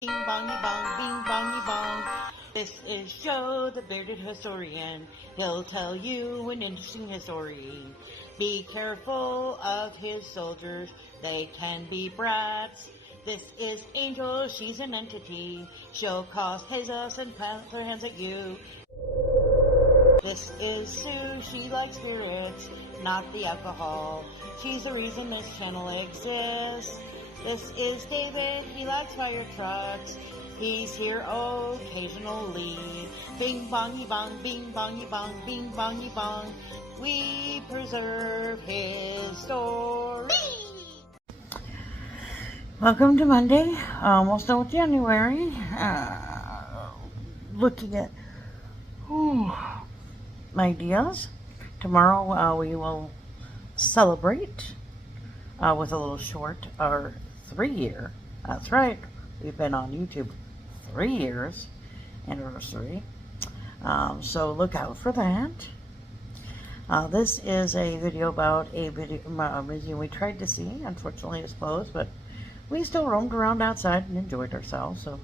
Bing bongy bong, bing bongy bong. This is Joe, the bearded historian. He'll tell you an interesting story. Be careful of his soldiers, they can be brats. This is Angel, she's an entity. She'll cause chaos and plant her hands at you. This is Sue, she likes spirits, not the alcohol. She's the reason this channel exists. This is David, he likes fire trucks. He's here occasionally. Bing bongy bong, bing bongy bong, bing bongy bong. We preserve his story. Welcome to Monday, almost done with January. Looking at ideas. Tomorrow we will celebrate with a little short, our 3-year, that's right, we've been on YouTube 3 years anniversary. So look out for that. This is a video about a museum we tried to see. Unfortunately it's closed, but we still roamed around outside and enjoyed ourselves, so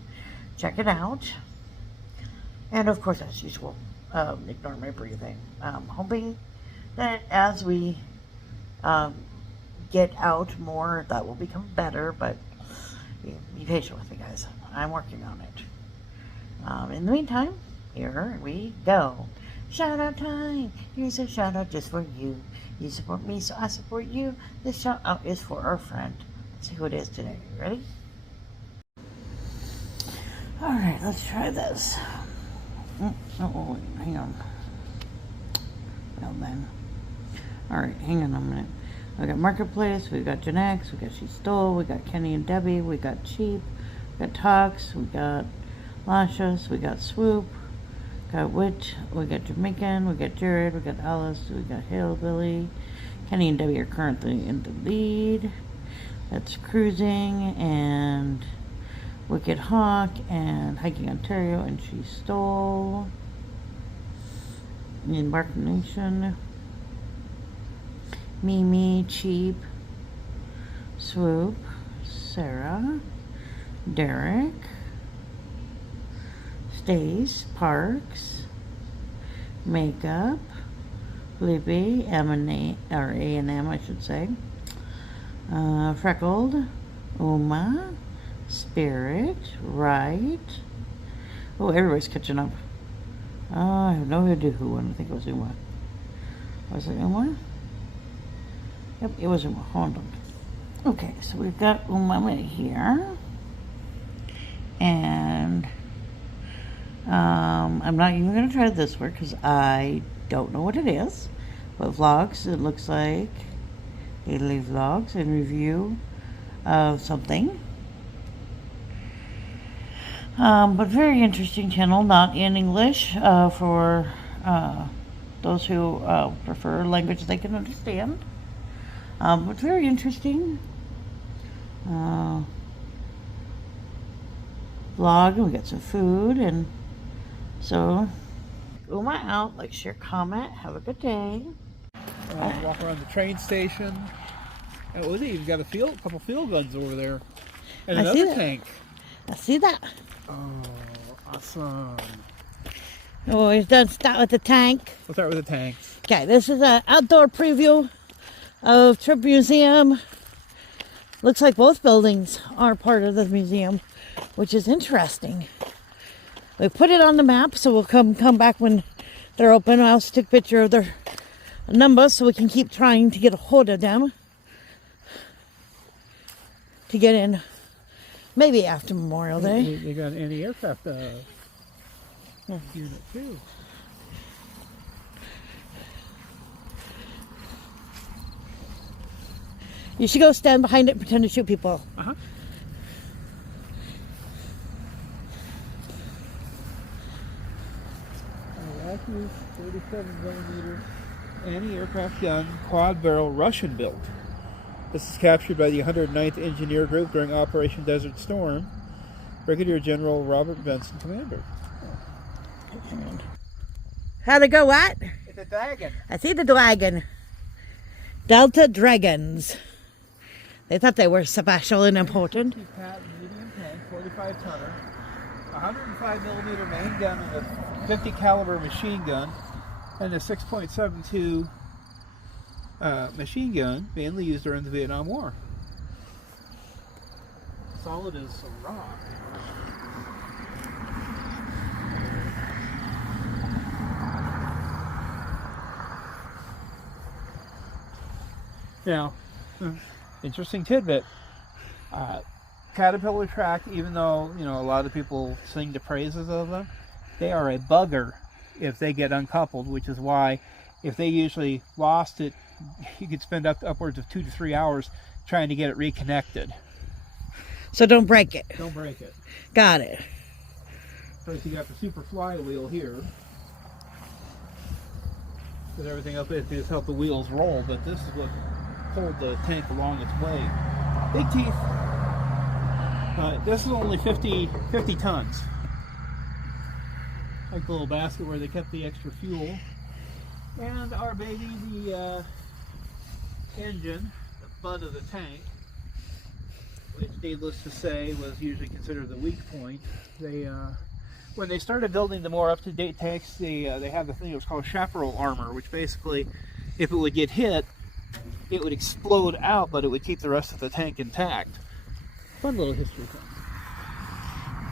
check it out. And of course, as usual, ignore my breathing. Hoping that as we get out more, that will become better, but be patient with me, guys. I'm working on it. In the meantime, here we go. Shout out time. Here's a shout out just for you. You support me, so I support you. This shout out is for our friend. Let's see who it is today. Ready? Alright, let's try this. Oh, hang on. Well then. Alright, hang on a minute. We got Marketplace, we got Gen X, we got She Stole, we got Kenny and Debbie, we got Cheap, we got Tox, we got Lascious, we got Swoop, got Witch, we got Jamaican, we got Jared, we got Alice, we got Hillbilly. Kenny and Debbie are currently in the lead. That's Cruising and Wicked Hawk and Hiking Ontario and She Stole. Embark Nation. Mimi, Cheap, Swoop, Sarah, Derek, Stace, Parks, Makeup, Blippi, M&A, or A&M I should say, Freckled, Uma, Spirit, Right. Oh, everybody's catching up. I have no idea who won. I think it was Uma. Was it Uma? Yep, it was Uma. Hold on. Okay, so we've got Uma right here. And I'm not even going to try this word because I don't know what it is. But vlogs, it looks like daily vlogs and review of something. But very interesting channel, not in English, for those who prefer a language they can understand. But very interesting vlog, and we got some food, and so Uma out, like, share, comment, have a good day. Walk around the train station. And it was even got a couple field guns over there, and another tank. I see that. Oh, awesome! Oh, he's done start with the tank. We'll start with the tanks. Okay, this is an outdoor preview of Tripp Museum. Looks like both buildings are part of the museum, which is interesting. We put it on the map, so we'll come back when they're open. I'll stick a picture of their numbers so we can keep trying to get a hold of them to get in, maybe after Memorial Day. They got an anti-aircraft unit too. You should go stand behind it and pretend to shoot people. Uh-huh. Last use 37mm anti-aircraft gun, quad-barrel, Russian-built. This is captured by the 109th Engineer Group during Operation Desert Storm. Brigadier General Robert Benson, commander. How'd it go, what? It's a dragon. I see the dragon. Delta Dragons. They thought they were special and important. Medium tank, 35 tonner, 105 millimeter main gun and a 50 caliber machine gun, and a 6.72 machine gun mainly used during the Vietnam War. Solid as a rock. Now, interesting tidbit. Caterpillar track, even though a lot of people sing the praises of them, they are a bugger if they get uncoupled, which is why if they usually lost it, you could spend upwards of 2 to 3 hours trying to get it reconnected. So don't break it. Don't break it. Got it. First you got the super flywheel here. Because everything else basically just help the wheels roll, but this is what pulled the tank along its way. Big teeth. This is only 50 tons. Like the little basket where they kept the extra fuel. And our baby, the engine, the butt of the tank, which needless to say was usually considered the weak point. They, when they started building the more up-to-date tanks, they had the thing that was called chaparral armor, which basically, if it would get hit, it would explode out, but it would keep the rest of the tank intact. Fun little history thing.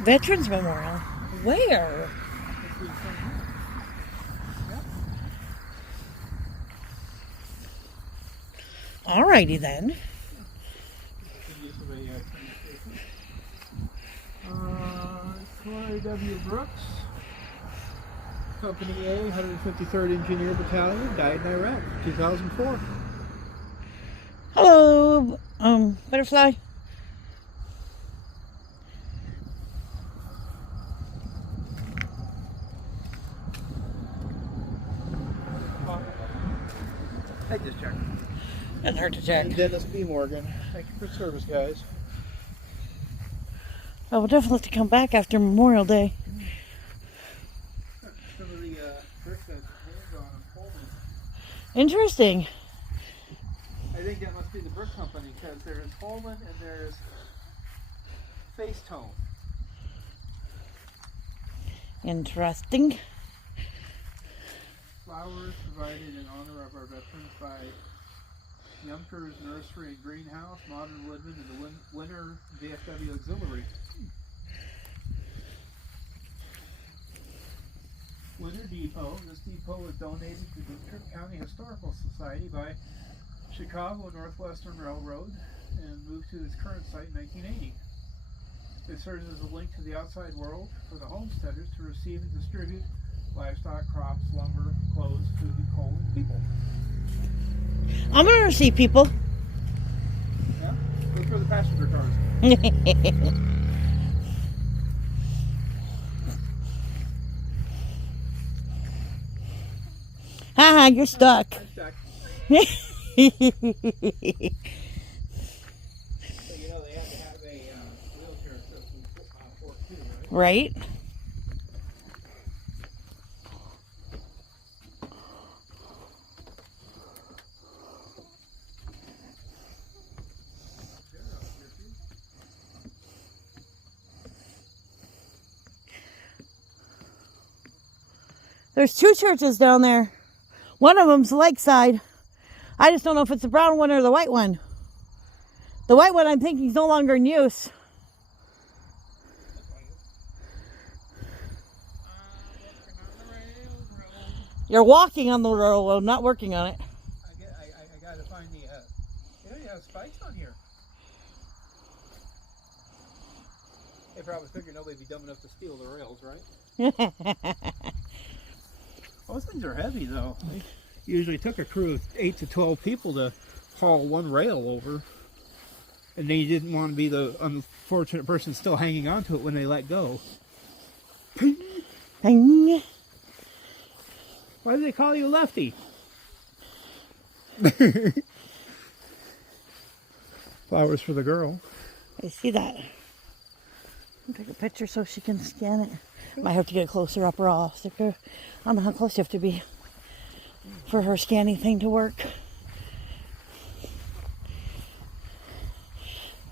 Veterans Memorial. Where? Alrighty then. Corey W. Brooks, Company A, 153rd Engineer Battalion, died in Iraq, 2004. Hello, butterfly. I just checked. Doesn't hurt to check. And Dennis B. Morgan, thank you for service, guys. Oh, we'll definitely have to come back after Memorial Day. Some of the bricks that hands on them, Coleman. Interesting. I think that must be the brick company because there's Coleman and there's Facetone. Interesting. Flowers provided in honor of our veterans by Youngker's Nursery and Greenhouse, Modern Woodman, and the Winter VFW Auxiliary. Winter Depot. This depot was donated to the Tripp County Historical Society by Chicago Northwestern Railroad and moved to its current site in 1980. It serves as a link to the outside world for the homesteaders to receive and distribute livestock, crops, lumber, clothes, food, coal, and people. I'm gonna receive people. Yeah? Look for the passenger cars. Haha, you're stuck. I'm stuck. So, they have to have a wheelchair system for it too, right? Right? There's 2 churches down there. One of them's Lakeside. I just don't know if it's the brown one or the white one. The white one I'm thinking is no longer in use. You're walking on the railroad, not working on it. I got to find the, you have spikes on here. They probably figured nobody'd be dumb enough to steal the rails, right? Those things are heavy, though. They usually took a crew of 8 to 12 people to haul one rail over. And they didn't want to be the unfortunate person still hanging on to it when they let go. Ding. Why do they call you Lefty? Flowers for the girl. I see that. I'll take a picture so she can scan it. Might have to get closer up or off. I don't know how close you have to be for her scanning thing to work.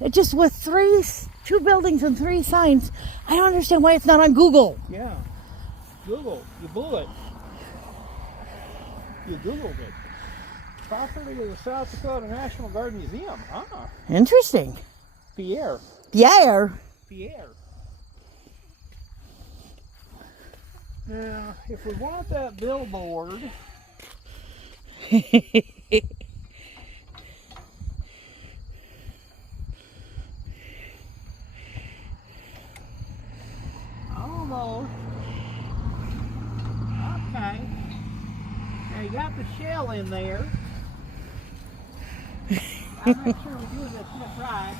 It just with two buildings and 3 signs. I don't understand why it's not on Google. Yeah. Google. You blew it. You Googled it. Property of the South Dakota National Guard Museum. Ah. Interesting. Pierre. Pierre. Pierre. Now, if we want that billboard, almost. Okay. Now you got the shell in there. I'm not sure we're doing this just right.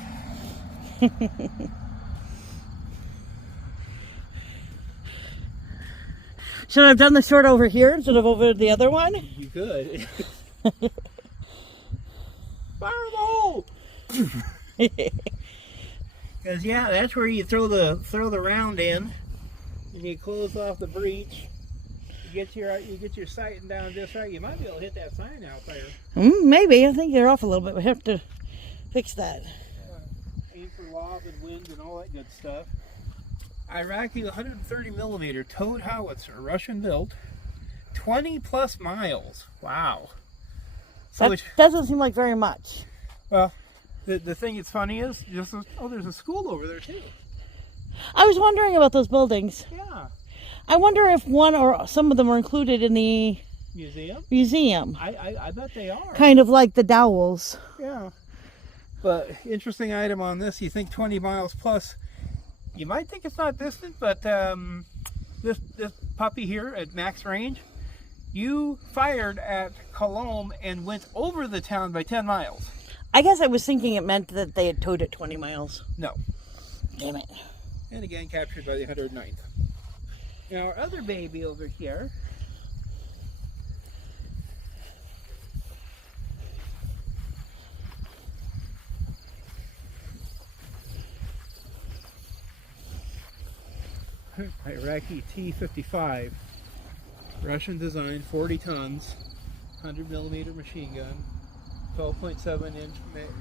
Should I have done the short over here instead of over the other one? You could. Fire the hole! Because yeah, that's where you throw the round in, and you close off the breech. You get your sighting down just right. You might be able to hit that sign out there. Maybe. I think they're off a little bit. We have to fix that. Aim for lob and wind and all that good stuff. Iraqi 130 millimeter towed howitzer, Russian built, 20 plus miles. Wow. So that doesn't seem like very much. Well, the thing that's funny is there's a school over there too. I was wondering about those buildings. Yeah. I wonder if one or some of them are included in the museum. I bet they are. Kind of like the dowels. Yeah. But interesting item on this, you think 20 miles plus. You might think it's not distant, but this puppy here at max range, you fired at Colombe and went over the town by 10 miles. I guess I was thinking it meant that they had towed it 20 miles. No. Damn it. And again, captured by the 109th. Now, our other baby over here. Iraqi T-55, Russian design, 40 tons, 100 millimeter machine gun, 12.7 inch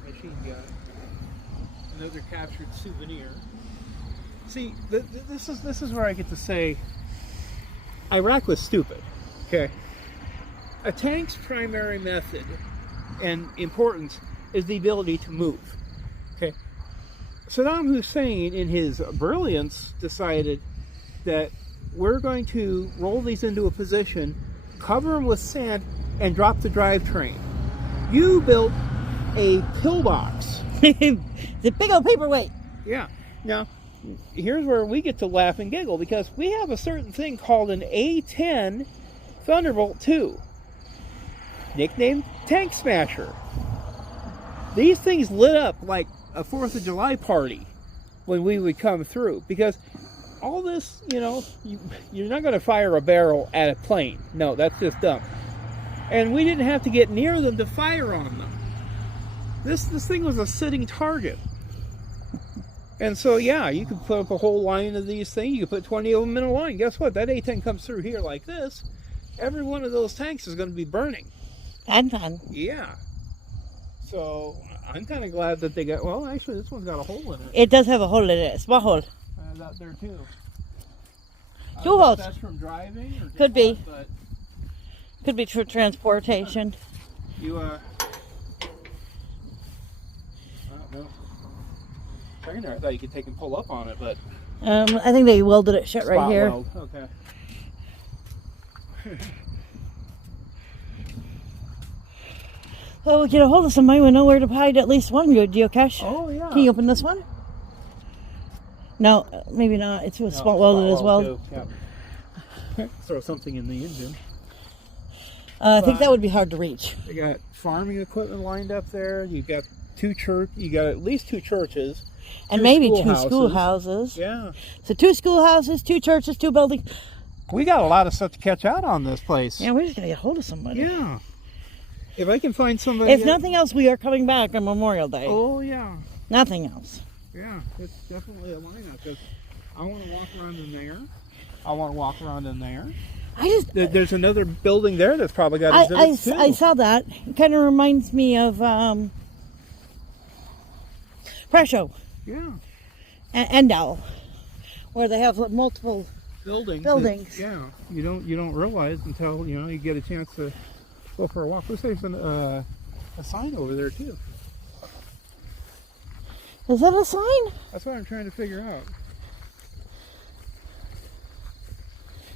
machine gun, another captured souvenir. See, this is where I get to say Iraq was stupid. Okay, a tank's primary method and importance is the ability to move. Okay, Saddam Hussein, in his brilliance, decided that we're going to roll these into a position, cover them with sand, and drop the drivetrain. You built a pillbox. The big old paperweight. Yeah. Now, here's where we get to laugh and giggle, because we have a certain thing called an A-10 Thunderbolt II, nicknamed Tank Smasher. These things lit up like a 4th of July party when we would come through, because all this, you're not going to fire a barrel at a plane. No, that's just dumb. And we didn't have to get near them to fire on them. This thing was a sitting target. And so, yeah, you could put up a whole line of these things. You could put 20 of them in a line. Guess what? That A-10 comes through here like this. Every one of those tanks is going to be burning. And fun. Yeah. So, I'm kind of glad that they got... Well, actually, this one's got a hole in it. It does have a hole in it. A small hole. Out there, too. Two holes. That's from driving? Or could be. But could be for transportation. You, I don't know. Second there, I thought you could take and pull up on it, but... I think they welded it shut right here. Weld. Okay. Well, we get a hold of somebody. We know where to hide at least one good geocache. Oh, yeah. Can you open this one? No, maybe not. It's with spot welded as well. Yeah. Throw something in the engine. I think that would be hard to reach. You got farming equipment lined up there. You've got you got at least 2 churches. And maybe 2 schoolhouses. Yeah. So 2 schoolhouses, 2 churches, 2 buildings. We got a lot of stuff to catch out on this place. Yeah, we're just going to get a hold of somebody. Yeah. If I can find somebody... If nothing else, we are coming back on Memorial Day. Oh, yeah. Nothing else. Yeah, it's definitely a lineup, because I want to walk around in there. I want to walk around in there. There's another building there that's probably got exhibits too. I saw that. It kind of reminds me of Presho Yeah. and Endell, where they have multiple Buildings. buildings. Yeah. You don't realize until you get a chance to go for a walk. Looks like there's a sign over there too. Is that a sign? That's what I'm trying to figure out.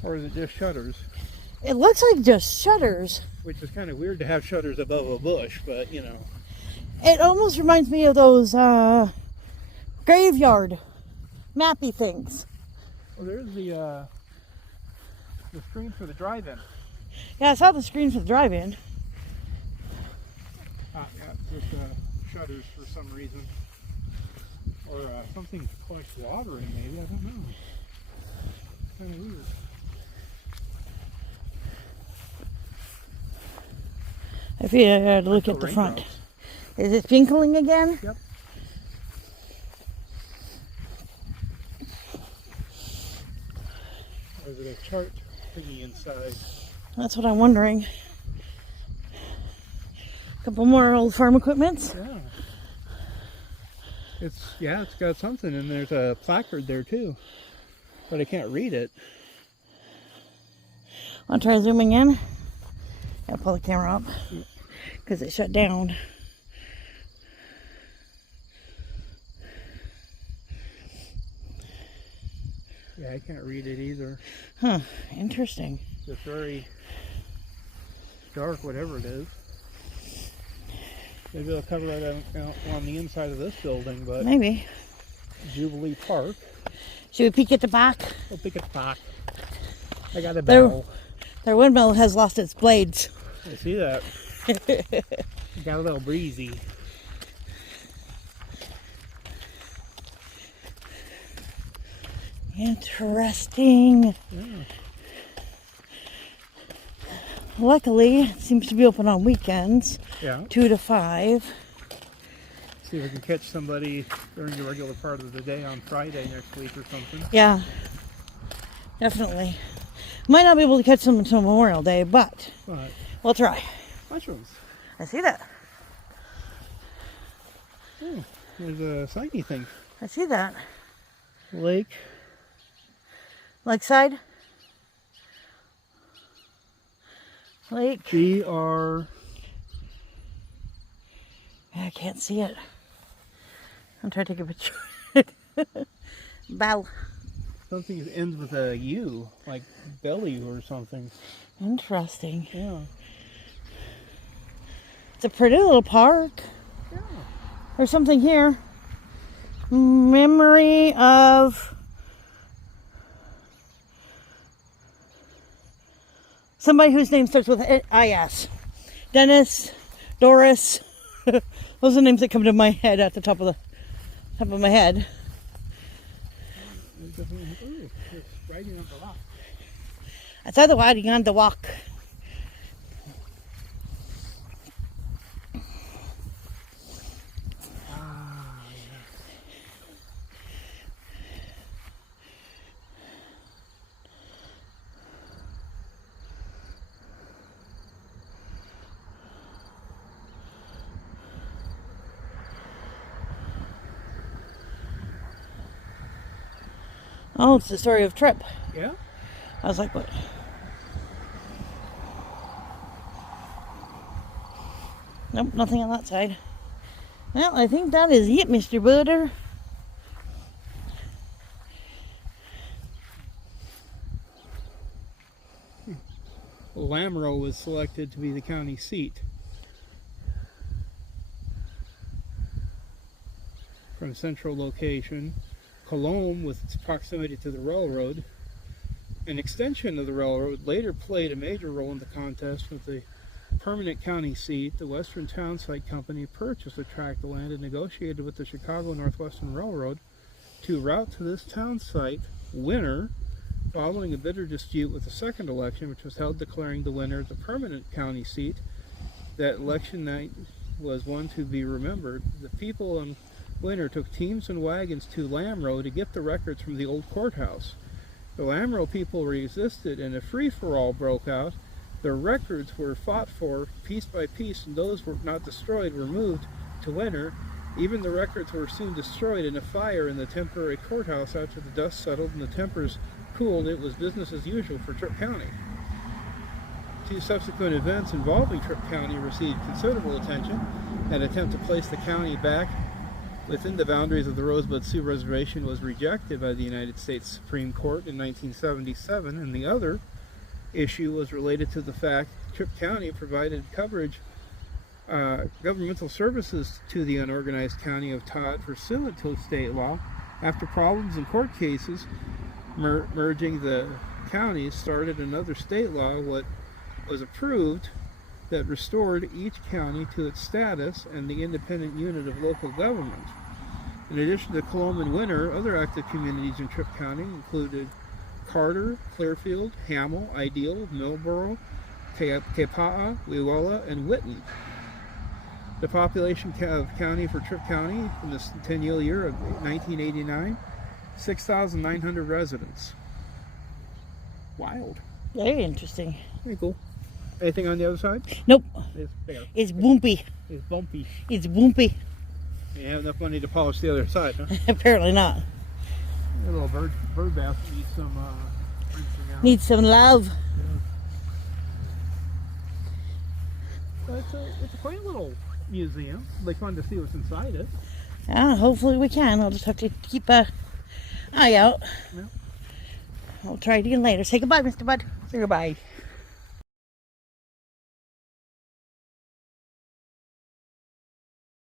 Or is it just shutters? It looks like just shutters. Which is kind of weird to have shutters above a bush, but It almost reminds me of those graveyard mappy things. Well, there's the screen for the drive-in. Yeah, I saw the screen for the drive-in. Yeah, just shutters for some reason. Or something to collect water in, maybe. I don't know. Kind of weird. If you had to look at the front. Is it twinkling again? Yep. Or is it a chart thingy inside? That's what I'm wondering. A couple more old farm equipments. Yeah. It's got something, and there's a placard there too, but I can't read it. Want to try zooming in? I'll pull the camera up because it shut down. Yeah, I can't read it either. Huh, interesting. It's very dark, whatever it is. Maybe they'll cover it on the inside of this building, but maybe. Jubilee Park. Should we peek at the back? We'll peek at the back. I got a bell. Their windmill has lost its blades. I see that. Got a little breezy. Interesting. Yeah. Luckily, it seems to be open on weekends. Yeah. 2 to 5. See if we can catch somebody during the regular part of the day on Friday next week or something. Yeah. Definitely. Might not be able to catch them until Memorial Day, but we'll try. Mushrooms. I see that. Oh, there's a signy thing. I see that. Lake. Lakeside? Lake. BR. I can't see it. I'm trying to take a picture. Bow. Something that ends with a U, like belly or something. Interesting. Yeah. It's a pretty little park. Yeah. There's something here. Memory of somebody whose name starts with I-S. Dennis, Doris. Those are the names that come to my head at the top of my head. Ooh, it's riding on the rock. I saw the riding on the walk. Oh, it's the story of Tripp. Yeah? I was like, what? Nope, nothing on that side. Well, I think that is it, Mr. Butter. Lamoureux was selected to be the county seat. From central location. Cologne, with its proximity to the railroad, an extension of the railroad, later played a major role in the contest with the permanent county seat. The Western Townsite Company purchased a tract of land and negotiated with the Chicago Northwestern Railroad to route to this town site winner, following a bitter dispute with the second election, which was held declaring the winner the permanent county seat. That election night was one to be remembered. The people on winter took teams and wagons to Lamoureux to get the records from the old courthouse. The Lamoureux people resisted and a free-for-all broke out. The records were fought for piece by piece, and those were not destroyed were moved to winter. Even the records were soon destroyed in a fire in the temporary courthouse after the dust settled and the tempers cooled. It was business as usual for Tripp County. 2 subsequent events involving Tripp County received considerable attention. An attempt to place the county back within the boundaries of the Rosebud Sioux Reservation was rejected by the United States Supreme Court in 1977, and the other issue was related to the fact Tripp County provided coverage governmental services to the unorganized county of Todd pursuant to state law. After problems in court cases merging the counties started another state law, what was approved, that restored each county to its status and the independent unit of local government. In addition to Coloma and Winter, other active communities in Tripp County included Carter, Clearfield, Hamel, Ideal, Millboro, Kepa'a, Wewala, and Whitten. The population of county for Tripp County in the centennial year of 1989, 6,900 residents. Wild. Very interesting. Very cool. Anything on the other side? Nope. It's there. It's bumpy. It's bumpy. It's bumpy. You have enough money to polish the other side, huh? Apparently not. A little bird bath needs some rinsing out. Needs some love. Yeah. It's a quaint little museum. It'll be fun to see what's inside it. Hopefully we can. I'll just have to keep an eye out. Yeah. I'll try it again later. Say goodbye, Mr. Bud. Say goodbye.